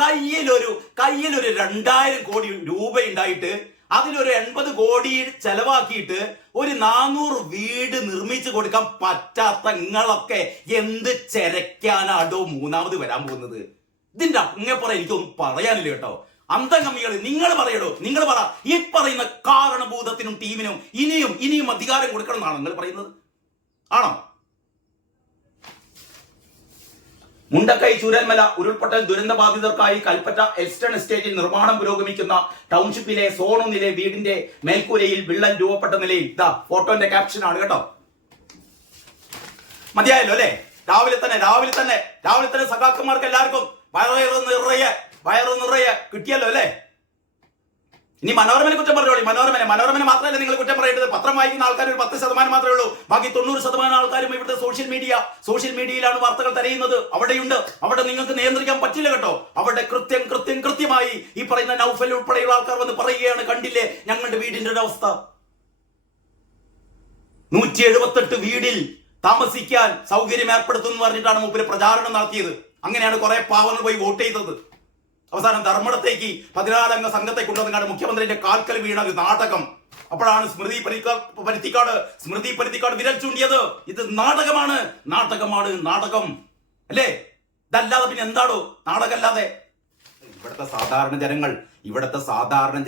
കയ്യിലൊരു 2000 കോടി രൂപ ഉണ്ടായിട്ട് അതിലൊരു 80 കോടി ചെലവാക്കിയിട്ട് ഒരു 400 വീട് നിർമ്മിച്ചു കൊടുക്കാൻ പറ്റാത്ത നിങ്ങളൊക്കെ എന്ത് ചെരക്കാനാടോ മൂന്നാമത് വരാൻ പോകുന്നത്? ഇതിന്റെ അങ്ങേപ്പുറം എനിക്കൊന്നും പറയാനില്ല കേട്ടോ. അന്തംഗമികൾ നിങ്ങൾ പറയടോ, നിങ്ങൾ പറ. ഈ പറയുന്ന കാരണഭൂതത്തിനും ടീമിനും ഇനിയും അധികാരം കൊടുക്കണം എന്നാണോ നിങ്ങൾ പറയുന്നത്? ആണോ? മുണ്ടക്കൈ ചൂരൽമല ഉരുൾപൊട്ടൽ ദുരന്ത ബാധിതർക്കായി കൽപ്പറ്റ എൽസ്റ്റൺ എസ്റ്റേറ്റിൽ നിർമ്മാണം പുരോഗമിക്കുന്ന ടൗൺഷിപ്പിലെ സോൺ 1 വീടിന്റെ മേൽക്കൂരയിൽ വിള്ളൽ രൂപപ്പെട്ട നിലയിൽ ഫോട്ടോന്റെ ക്യാപ്ഷൻ ആണ് കേട്ടോ. മതിയായല്ലോ അല്ലെ? രാവിലെ തന്നെ സഖാക്കന്മാർക്ക് എല്ലാവർക്കും വയറു നിറയെ കിട്ടിയല്ലോ അല്ലെ? ഇനി മനോരമനെ കുറ്റം പറഞ്ഞോളി. മനോരമനെ മാത്രമല്ല നിങ്ങൾ കുറ്റം പറയേണ്ടത്. പത്രം വായിക്കുന്ന ആൾക്കാർ ഒരു 10% മാത്രമേ ഉള്ളൂ. ബാക്കി 90% ആൾക്കാരും ഇവിടുത്തെ സോഷ്യൽ മീഡിയയിലാണ് വാർത്തകൾ തിരയുന്നത്. അവിടെ നിങ്ങൾക്ക് നിയന്ത്രിക്കാൻ പറ്റില്ല കേട്ടോ. അവിടെ കൃത്യമായി ഈ പറയുന്ന നൗഫൽ ഉൾപ്പെടെയുള്ള ആൾക്കാർ വന്ന് പറയുകയാണ്, കണ്ടില്ലേ ഞങ്ങളുടെ വീടിന്റെ ഒരു അവസ്ഥ. 178 വീടിൽ താമസിക്കാൻ സൗകര്യം ഏർപ്പെടുത്തുമെന്ന് പറഞ്ഞിട്ടാണ് മൂപ്പര് പ്രചാരണം നടത്തിയത്. അങ്ങനെയാണ് കുറെ പാവങ്ങൾ പോയി വോട്ട് ചെയ്തത്. അവസാനം ധർമ്മടത്തേക്ക് 14 അംഗ സംഘത്തെ കൊണ്ടുവന്നാണ് മുഖ്യമന്ത്രിയുടെ കാൽക്കൽ വീണ ഒരു നാടകം. അപ്പോഴാണ് സ്മൃതി പരുത്തിക്കാട് വിരൽ ചൂണ്ടിയത്. ഇത് നാടകം അല്ലേ? ഇതല്ലാതെ പിന്നെ എന്താണോ നാടകമല്ലാതെ? ഇവിടുത്തെ സാധാരണ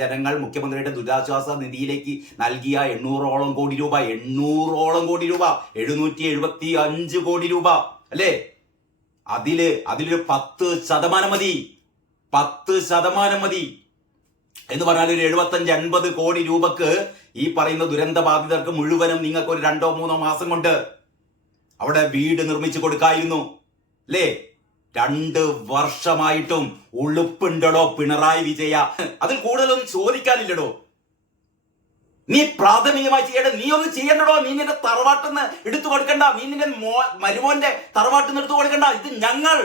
ജനങ്ങൾ മുഖ്യമന്ത്രിയുടെ ദുരിതാശ്വാസ നിധിയിലേക്ക് നൽകിയ 800ഓളം കോടി രൂപ 775 കോടി രൂപ അല്ലേ? അതിലൊരു 10% മതി. 10% മതി എന്ന് പറഞ്ഞാൽ ഒരു 75-80 കോടി രൂപക്ക് ഈ പറയുന്ന ദുരന്ത ബാധിതർക്ക് മുഴുവനും നിങ്ങൾക്ക് ഒരു 2-3 മാസം കൊണ്ട് അവിടെ വീട് നിർമ്മിച്ചു കൊടുക്കായിരുന്നു അല്ലേ? 2 വർഷമായിട്ടും ഉളുപ്പുണ്ടോ പിണറായി വിജയ? അതിൽ കൂടുതലൊന്നും ചോദിക്കാനില്ലടോ. നീ പ്രാഥമികമായി ചെയ്യേണ്ടത് നീ ഒന്നും ചെയ്യണ്ടടോ. നീ നിന്റെ തറവാട്ടിന്ന് എടുത്തു കൊടുക്കണ്ട. നീ നിന്റെ മരുമോന്റെ തറവാട്ടിന്ന് എടുത്തു കൊടുക്കണ്ട. ഇത് ഞങ്ങൾ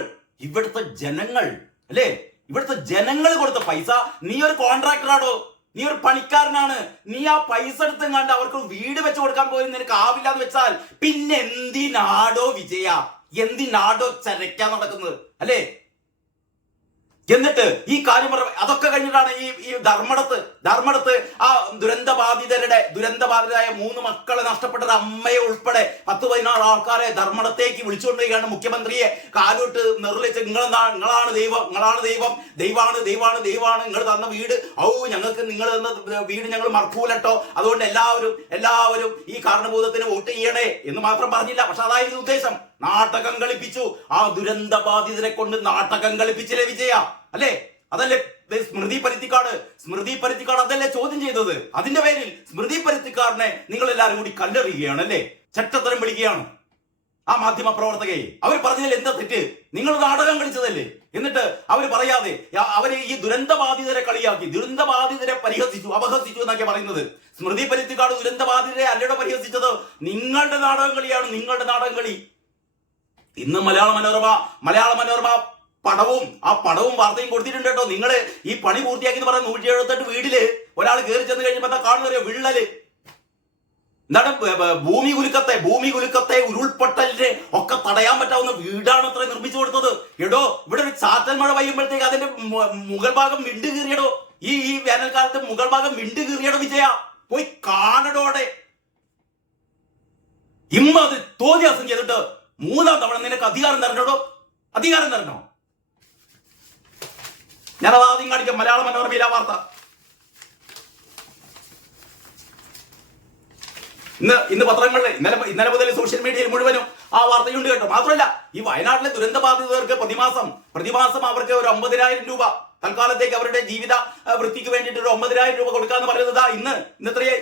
ഇവിടുത്തെ ജനങ്ങൾ അല്ലേ? ഇവിടുത്തെ ജനങ്ങൾ കൊടുത്ത പൈസ. നീ ഒരു കോൺട്രാക്ടറാണോ? നീ ഒരു പണിക്കാരനാണ്. നീ ആ പൈസ എടുത്തെങ്ങാണ്ട് അവർക്ക് വീട് വെച്ച് കൊടുക്കാൻ പോലും നിനക്ക് ആവില്ലാന്ന് വെച്ചാൽ പിന്നെ എന്തിനാടോ വിജയ? എന്തിനാടോ ചരക്കാൻ നടക്കുന്നത് അല്ലേ? എന്നിട്ട് ഈ കാര്യം അതൊക്കെ കഴിഞ്ഞിട്ടാണ് ഈ ധർമ്മടത്ത് ആ ദുരന്തബാധിതരായ 3 മക്കളെ നഷ്ടപ്പെട്ട ഒരു ഉൾപ്പെടെ 10-16 ആൾക്കാരെ ധർമ്മടത്തേക്ക് വിളിച്ചുകൊണ്ടിരിക്കുകയാണ്. മുഖ്യമന്ത്രിയെ കാലോട്ട് നെറിളിച്ച് നിങ്ങളാണ് ദൈവമാണ് നിങ്ങൾ തന്ന വീട്. ഞങ്ങൾക്ക് നിങ്ങൾ തന്ന വീട് ഞങ്ങൾ മറക്കൂലട്ടോ. അതുകൊണ്ട് എല്ലാവരും ഈ കാരണഭൂതത്തിന് വോട്ട് ചെയ്യണേ എന്ന് മാത്രം പറഞ്ഞില്ല. പക്ഷെ അതായിരുന്നു ഉദ്ദേശം. നാടകം കളിപ്പിച്ചു. ആ ദുരന്ത ബാധിതരെ കൊണ്ട് നാടകം കളിപ്പിച്ചില്ലേ വിജയ അല്ലേ? അതല്ലേ സ്മൃതി പരുത്തിക്കാട് അതല്ലേ ചോദ്യം ചെയ്തത്? അതിന്റെ പേരിൽ സ്മൃതി പരുത്തിക്കാടിനെ നിങ്ങൾ എല്ലാവരും കൂടി കല്ലെറിയുകയാണ് അല്ലേ? ചട്ടത്തരം വിളിക്കുകയാണ് ആ മാധ്യമ പ്രവർത്തകയെ. അവർ പറഞ്ഞതിൽ എന്താ തെറ്റ്? നിങ്ങൾ നാടകം കളിച്ചതല്ലേ? എന്നിട്ട് അവര് പറയാതെ അവര് ഈ ദുരന്തബാധിതരെ കളിയാക്കി, ദുരന്തബാധിതരെ അപഹസിച്ചു എന്നൊക്കെ പറയുന്നത്. സ്മൃതി പരുത്തിക്കാട് ദുരന്തബാധിതരെ അല്ലടോ പരിഹസിച്ചത്. നിങ്ങളുടെ നാടകം കളി. ഇന്ന് മലയാള മനോരമ പടവും വാർത്തയും കൊടുത്തിട്ടുണ്ട് കേട്ടോ. നിങ്ങൾ ഈ പണി പൂർത്തിയാക്കി എന്ന് പറയുന്ന 178 വീടില് ഒരാൾ കയറി ചെന്ന് കഴിഞ്ഞപ്പോ എന്താ കാണുന്നവരോ? വിള്ളല്. എന്താണ്? ഭൂമി കുലുക്കത്തെ ഉരുൾപൊട്ടലിനെ ഒക്കെ തടയാൻ പറ്റാവുന്ന വീടാണ് അത്ര നിർമ്മിച്ചു കൊടുത്തത്. എടോ, ഇവിടെ ഒരു ചാറ്റൽ മഴ പെയ്യുമ്പോഴത്തേക്ക് അതിന്റെ മുകൾ ഭാഗം വിണ്ടു കീറിയടോ. ഈ വേനൽക്കാലത്ത് മുകൾ ഭാഗം വിണ്ടു കീറിയടോ വിജയ. പോയി കാണടോടെ. അത് തോന്നിയാസം ചെയ്തിട്ട് 3-ാം തവണ നിനക്ക് അധികാരം തരണോ? ഞാനത് ആദ്യം കാണിക്കാം. മലയാള മനോരമയിലെ വാർത്ത. ഇന്ന് പത്രങ്ങളിൽ ഇന്നലെ മുതൽ സോഷ്യൽ മീഡിയയിൽ മുഴുവനും ആ വാർത്തയുണ്ട് കേട്ടോ. മാത്രമല്ല ഈ വയനാട്ടിലെ ദുരന്ത ബാധിതർക്ക് പ്രതിമാസം അവർക്ക് ഒരു 50,000 രൂപ തൽക്കാലത്തേക്ക് അവരുടെ ജീവിത വൃത്തിക്ക് വേണ്ടിയിട്ട് ഒരു 50,000 രൂപ കൊടുക്കാന്ന് പറയുന്നത്. ഇന്നത്രയായി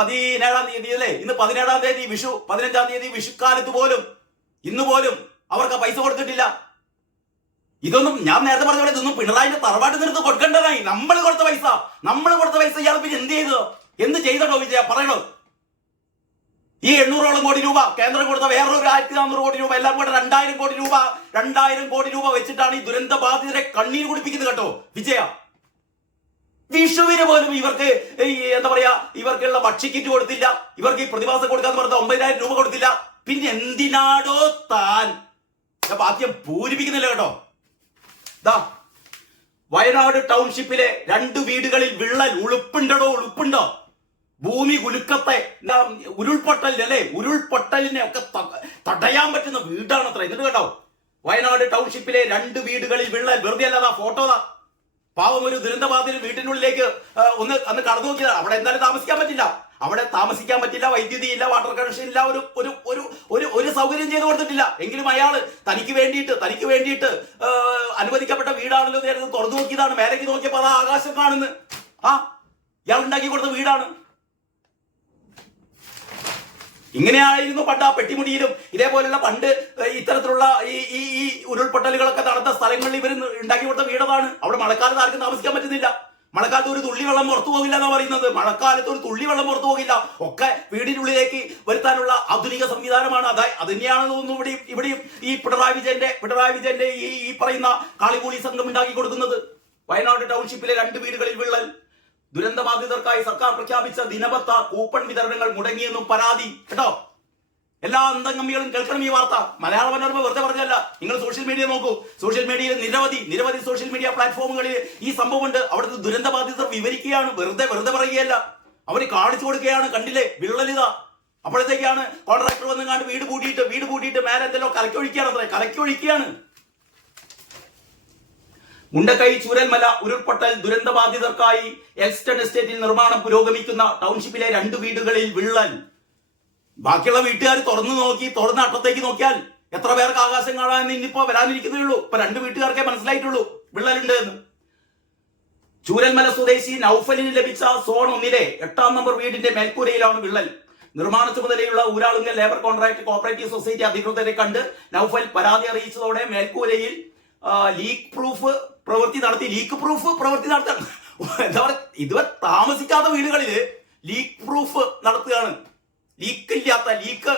17-ാം തീയതി അല്ലേ? ഇന്ന് 17-ാം തീയതി വിഷു. 15-ാം തീയതി വിഷുക്കാലത്ത് പോലും ഇന്ന് പോലും അവർക്ക് പൈസ കൊടുത്തിട്ടില്ല. ഇതൊന്നും ഞാൻ നേരത്തെ പറഞ്ഞ പോലെ ഇതൊന്നും പിണറായിന്റെ തറവാട്ട് നിർത്ത് കൊടുക്കേണ്ടതായി. നമ്മൾ കൊടുത്ത പൈസ ഇയാൾ പിന്നെ എന്ത് ചെയ്തോ വിജയ? പറയണോ? ഈ 800ഓളം കോടി രൂപ കേന്ദ്രം കൊടുത്ത വേറൊരു 1400 കോടി രൂപ എല്ലാം കൂടെ 2000 കോടി രൂപ വെച്ചിട്ടാണ് ഈ ദുരന്ത ബാധിതരെ കണ്ണീർ കുടിപ്പിക്കുന്നത് കേട്ടോ വിജയ. വിഷുവിന് പോലും ഇവർക്ക് എന്താ പറയാ, ഇവർക്കുള്ള ഭക്ഷ്യക്കിറ്റ് കൊടുത്തില്ല. ഇവർക്ക് ഈ പ്രതിമാസം കൊടുക്കാന്ന് പറഞ്ഞ 9,000 രൂപ കൊടുത്തില്ല. പിന്നെ എന്തിനാടോ താൻ ബാധ്യം പൂരിപ്പിക്കുന്നില്ല കേട്ടോ. വയനാട് ടൗൺഷിപ്പിലെ 2 വീടുകളിൽ വിള്ളൽ. ഉളുപ്പുണ്ടോ? ഭൂമി കുലുക്കത്തെ ഉരുൾപൊട്ടലിനെ ഉരുൾപൊട്ടലിനെ ഒക്കെ തടയാൻ പറ്റുന്ന വീടാണത്ര. എന്നിട്ട് കേട്ടോ, വയനാട് ടൗൺഷിപ്പിലെ 2 വീടുകളിൽ വിള്ളൽ. വെറുതെ അല്ലാതാ ഫോട്ടോതാ. പാവം ഒരു ദുരന്തബാധിത വീട്ടിനുള്ളിലേക്ക് ഒന്ന് കടന്നു നോക്കിയതാണ്. അവിടെ എന്തായാലും താമസിക്കാൻ പറ്റില്ല. വൈദ്യുതി ഇല്ല, വാട്ടർ കണക്ഷൻ ഇല്ല, ഒരു സൗകര്യം ചെയ്തു കൊടുത്തിട്ടില്ല. എങ്കിലും അയാൾ തനിക്ക് വേണ്ടിയിട്ട് അനുവദിക്കപ്പെട്ട വീടാണല്ലോ നേരത്തെ തുറന്നു നോക്കിയതാണ്. മേലേക്ക് നോക്കിയപ്പോൾ അത് ആകാശം കാണുന്നു. ഇയാൾ ഉണ്ടാക്കി കൊടുത്ത വീടാണ്. ഇങ്ങനെയായിരുന്നു പണ്ട് ആ പെട്ടിമുടിയിലും ഇതേപോലുള്ള പണ്ട് ഇത്തരത്തിലുള്ള ഈ ഉരുൾപൊട്ടലുകളൊക്കെ നടന്ന സ്ഥലങ്ങളിൽ ഇവർ ഉണ്ടാക്കി കൊടുത്ത വീടതാണ്. അവിടെ മഴക്കാലത്ത് ആർക്കും താമസിക്കാൻ പറ്റുന്നില്ല. മഴക്കാലത്ത് ഒരു തുള്ളി വെള്ളം പുറത്തു പോകില്ല എന്നാ പറയുന്നത്. മഴക്കാലത്ത് ഒരു തുള്ളി വെള്ളം പുറത്തു പോകില്ല. ഒക്കെ വീടിനുള്ളിലേക്ക് വരുത്താനുള്ള ആധുനിക സംവിധാനമാണ്. അത് തന്നെയാണ് തോന്നുന്നു ഇവിടെയും ഈ പിണറായി വിജയന്റെ ഈ പറയുന്ന കാളികൂളി സംഘം ഉണ്ടാക്കി കൊടുക്കുന്നത്. വയനാട് ടൗൺഷിപ്പിലെ 2 വീടുകളിൽ വിള്ളൽ. ദുരന്തബാധിതർക്കായി സർക്കാർ പ്രഖ്യാപിച്ച ദിനപത്ത കൂപ്പൺ വിതരണങ്ങൾ മുടങ്ങിയെന്നും പരാതി. കേട്ടോ, എല്ലാ അന്തംഗമികളും കേൾക്കണം ഈ വാർത്ത. മലയാള മനോരമ വെറുതെ പറഞ്ഞല്ല. നിങ്ങൾ സോഷ്യൽ മീഡിയ നോക്കൂ. സോഷ്യൽ മീഡിയയിൽ നിരവധി സോഷ്യൽ മീഡിയ പ്ലാറ്റ്ഫോമുകളിൽ ഈ സംഭവമുണ്ട്. അവിടുത്തെ ദുരന്തബാധിതർ വിവരിക്കുകയാണ്. വെറുതെ പറയുകയല്ല, അവര് കാണിച്ചു കൊടുക്കുകയാണ്. കണ്ടില്ലേ വിള്ളലിത. അപ്പോഴത്തേക്കാണ് കോൺട്രാക്ടർ വന്ന് വീട് പൂട്ടിയിട്ട് മേലെ എന്തെല്ലോ കലക്കൊഴിക്കുകയാണ്. മുണ്ടക്കൈ ചൂരൽമല ഉരുൾപൊട്ടൽ ദുരന്തബാധിതർക്കായി എൽസ്റ്റൺ എസ്റ്റേറ്റിൽ നിർമ്മാണം പുരോഗമിക്കുന്ന ടൗൺഷിപ്പിലെ 2 വീടുകളിൽ വിള്ളൽ. ബാക്കിയുള്ള വീട്ടുകാർ തുറന്ന് അട്ടത്തേക്ക് നോക്കിയാൽ എത്ര പേർക്ക് ആകാശം കാണാൻ ഇനിയിപ്പോ വരാനിരിക്കുന്നേ ഉള്ളൂ. ഇപ്പൊ 2 വീട്ടുകാർക്കേ മനസ്സിലായിട്ടുള്ളൂ വിള്ളലുണ്ട് എന്ന്. ചൂരൽമല സ്വദേശി നൌഫലിന് ലഭിച്ച സോൺ 1-ലെ 8-ാം നമ്പർ വീടിന്റെ മേൽക്കൂരയിലാണ് വിള്ളൽ. നിർമ്മാണ ചുമതലയുള്ള Uralungal labour contract cooperative society അധികൃതരെ കണ്ട് നൌഫൽ പരാതി അറിയിച്ചതോടെ മേൽക്കൂരയിൽ ലീക്ക് പ്രൂഫ് പ്രവൃത്തി നടത്തി. എന്താ പറയുക, ഇതുവരെ താമസിക്കാത്ത വീടുകളില് ലീക്ക് പ്രൂഫ് നടത്തുകയാണ്. ലീക്ക്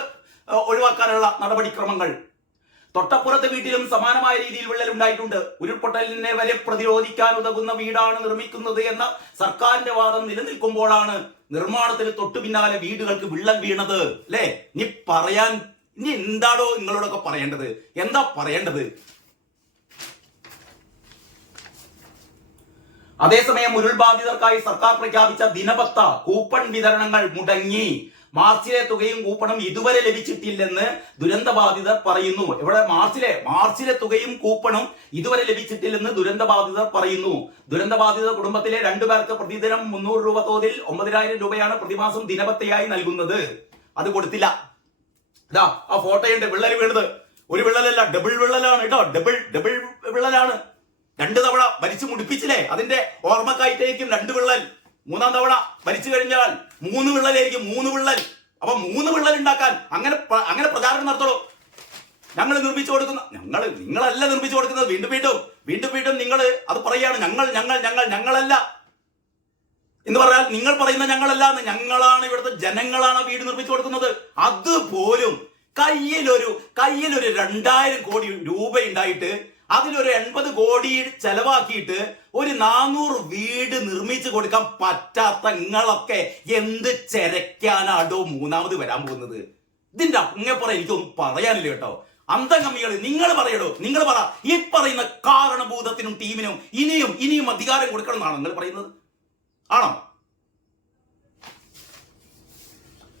ഒഴിവാക്കാനുള്ള നടപടിക്രമങ്ങൾ. തൊട്ടപ്പുറത്തെ വീട്ടിലും സമാനമായ രീതിയിൽ വിള്ളൽ ഉണ്ടായിട്ടുണ്ട്. ഉരുൾപൊട്ടലിനെ വരെ പ്രതിരോധിക്കാൻ ഉതകുന്ന വീടാണ് നിർമ്മിക്കുന്നത് എന്ന സർക്കാരിന്റെ വാദം നിലനിൽക്കുമ്പോഴാണ് നിർമ്മാണത്തിന് തൊട്ടു പിന്നാലെ വീടുകൾക്ക് വിള്ളൽ വീണത്. അല്ലേ? ഇനി എന്താണോ നിങ്ങളോടൊക്കെ പറയേണ്ടത്? എന്താ പറയേണ്ടത്? അതേസമയം ഉരുൾബാധിതർക്കായി സർക്കാർ പ്രഖ്യാപിച്ച ദിനപത്ത കൂപ്പൺ വിതരണങ്ങൾ മുടങ്ങി. മാർച്ചിലെ തുകയും കൂപ്പണും ഇതുവരെ ലഭിച്ചിട്ടില്ലെന്ന് ദുരന്തബാധിതർ പറയുന്നു. ഇവിടെ മാർച്ചിലെ തുകയും കൂപ്പണും ഇതുവരെ ലഭിച്ചിട്ടില്ലെന്ന് ദുരന്തബാധിതർ പറയുന്നു. ദുരന്തബാധിത കുടുംബത്തിലെ 2 പേർക്ക് പ്രതിദിനം 300 രൂപ തോതിൽ 9000 രൂപയാണ് പ്രതിമാസം ദിനപത്തയായി നൽകുന്നത്. അത് കൊടുത്തില്ല. ഇതാ ആ ഫോട്ടോയുണ്ട്. വിള്ളൽ വീണത് ഒരു വിള്ളലല്ല, ഡബിൾ വിള്ളലാണ് കേട്ടോ. ഡബിൾ വിള്ളലാണ്. 2 തവണ വലിച്ചു മുടിപ്പിച്ചില്ലേ? അതിന്റെ ഓർമ്മക്കായിട്ടായിരിക്കും 2 വിള്ളൽ. 3-ാം തവണ വലിച്ചു കഴിഞ്ഞാൽ 3 വിള്ളലായിരിക്കും. 3 വിള്ളൽ. അപ്പൊ 3 വിള്ളൽ ഉണ്ടാക്കാൻ അങ്ങനെ പ്രചാരണം നടത്തണോ? നിങ്ങളല്ല നിർമ്മിച്ചു കൊടുക്കുന്നത്. വീണ്ടും നിങ്ങൾ അത് പറയാണ്. ഞങ്ങളല്ല എന്ന് പറഞ്ഞാൽ നിങ്ങൾ പറയുന്ന ഞങ്ങളല്ല, ഞങ്ങളാണ്, ഇവിടുത്തെ ജനങ്ങളാണ് വീട് നിർമ്മിച്ചു കൊടുക്കുന്നത്. അതുപോലും കയ്യിലൊരു 2000 കോടി രൂപ ഉണ്ടായിട്ട് അതിലൊരു 80 കോടി ചെലവാക്കിയിട്ട് ഒരു 400 വീട് നിർമ്മിച്ചു കൊടുക്കാൻ പറ്റാത്ത നിങ്ങളൊക്കെ എന്ത് ചെരക്കാനാടോ 3ാമത് വരാൻ പോകുന്നത്? ഇതിന്റെ അങ്ങേപ്പുറം എനിക്കൊന്നും പറയാനില്ല കേട്ടോ. അന്തംഗമികൾ നിങ്ങൾ പറയടോ. നിങ്ങൾ പറ. ഈ പറയുന്ന കാരണഭൂതത്തിനും ടീമിനും ഇനിയും അധികാരം കൊടുക്കണം എന്നാണ് നിങ്ങൾ പറയുന്നത്? ആണോ?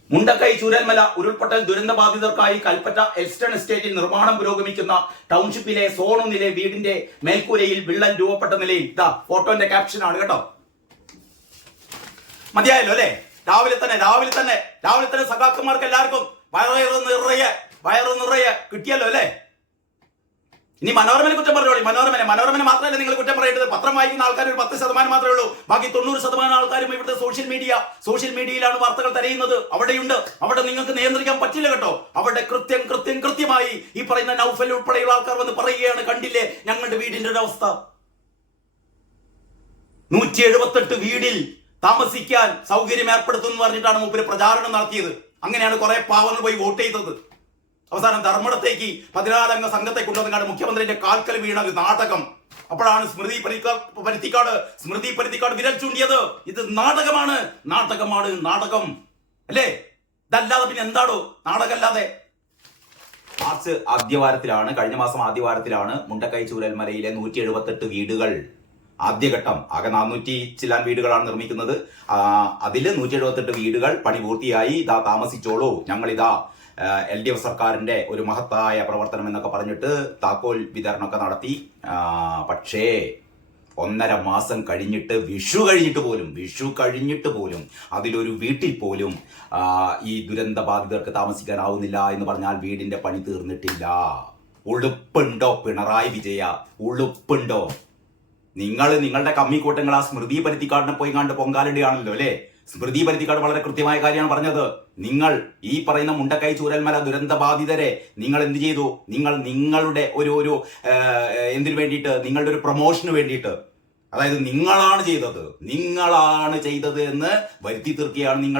മുണ്ടക്കൈ ചൂരൽമല ഉരുൾപൊട്ടൽ ദുരന്തബാധിതർക്കായി കൽപ്പറ്റ എൽസ്റ്റൺ എസ്റ്റേറ്റിൽ നിർമ്മാണം പുരോഗമിക്കുന്ന ടൗൺഷിപ്പിലെ സോൺ 1-ലെ വീടിന്റെ മേൽക്കൂരയിൽ വിള്ളൽ രൂപപ്പെട്ട നിലയിൽ. ഇതാ ഫോട്ടോന്റെ ക്യാപ്ഷൻ ആണ് കേട്ടോ. മതിയായല്ലോ അല്ലെ? രാവിലെ തന്നെ സഖാക്കന്മാർക്ക് എല്ലാവർക്കും വയറു നിറയെ കിട്ടിയല്ലോ അല്ലെ? ഇനി മനോരമനെ കുറ്റം പറഞ്ഞോളി. മനോരമനെ മാത്രമല്ല നിങ്ങൾ കുറ്റം പറയേണ്ടത്. പത്രം വായിക്കുന്ന ആൾക്കാർ ഒരു 10% മാത്രമേ ഉള്ളൂ. ബാക്കി 90% ആൾക്കാരും ഇവിടുത്തെ സോഷ്യൽ മീഡിയയിലാണ് വാർത്തകൾ തിരയുന്നത്. അവിടെ നിങ്ങൾക്ക് നിയന്ത്രിക്കാൻ പറ്റില്ല കേട്ടോ. അവിടെ കൃത്യമായി ഈ പറയുന്ന നൗഫൽ ഉൾപ്പെടെയുള്ള ആൾക്കാർ വന്ന് പറയുകയാണ്, കണ്ടില്ലേ ഞങ്ങളുടെ വീടിന്റെ ഒരു അവസ്ഥ. 178 വീടിൽ താമസിക്കാൻ സൗകര്യം ഏർപ്പെടുത്തുമെന്ന് പറഞ്ഞിട്ടാണ് മൂപ്പര് പ്രചാരണം നടത്തിയത്. അങ്ങനെയാണ് കുറെ പാവങ്ങൾ പോയി വോട്ട് ചെയ്തത്. അവസാനം ധർമ്മടത്തേക്ക് 14-അംഗ സംഘത്തെ കൊണ്ടുവന്നാണ് മുഖ്യമന്ത്രിയുടെ കാൽക്കൽ വീണ ഒരു നാടകം. അപ്പോഴാണ് സ്മൃതി പരുത്തിക്കാട് വിരൽ ചൂണ്ടിയത്. ഇത് നാടകം അല്ലേ? ഇതല്ലാതെ പിന്നെ എന്താടോ നാടകമല്ലാതെ? കഴിഞ്ഞ മാസം ആദ്യവാരത്തിലാണ് മുണ്ടക്കൈ ചൂരൽമലയിലെ 178 വീടുകൾ ആദ്യഘട്ടം ആകെ 400 ചില്ലാൻ വീടുകളാണ് നിർമ്മിക്കുന്നത്. അതിൽ 178 വീടുകൾ പണി പൂർത്തിയായി. ഇതാ താമസിച്ചോളൂ, ഞങ്ങളിതാ LDF സർക്കാരിന്റെ ഒരു മഹത്തായ പ്രവർത്തനം എന്നൊക്കെ പറഞ്ഞിട്ട് താക്കോൽ വിതരണമൊക്കെ നടത്തി. പക്ഷേ 1.5 മാസം കഴിഞ്ഞിട്ട് വിഷു കഴിഞ്ഞിട്ട് പോലും അതിലൊരു വീട്ടിൽ പോലും ഈ ദുരന്ത ബാധിതർക്ക് താമസിക്കാനാവുന്നില്ല എന്ന് പറഞ്ഞാൽ വീടിന്റെ പണി തീർന്നിട്ടില്ല. ഉളുപ്പുണ്ടോ പിണറായി വിജയ? ഉളുപ്പുണ്ടോ? നിങ്ങളുടെ കമ്മിക്കൂട്ടങ്ങൾ ആ സ്മൃതി പരുത്തിക്കാടിനെ പോയി കണ്ട് പൊങ്കാലിടുകയാണല്ലോ അല്ലേ? സ്മൃതി പരുത്തിക്കാട് വളരെ കൃത്യമായ കാര്യമാണ് പറഞ്ഞത്. നിങ്ങൾ ഈ പറയുന്ന മുണ്ടക്കൈ ചൂരൽമല ദുരന്ത ബാധിതരെ നിങ്ങൾ എന്ത് ചെയ്തു? നിങ്ങളുടെ ഒരു എന്തിനു വേണ്ടിയിട്ട്? നിങ്ങളുടെ ഒരു പ്രൊമോഷന് വേണ്ടിയിട്ട്, അതായത് നിങ്ങളാണ് ചെയ്തത് എന്ന് വരുത്തി തീർക്കുകയാണ് നിങ്ങൾ.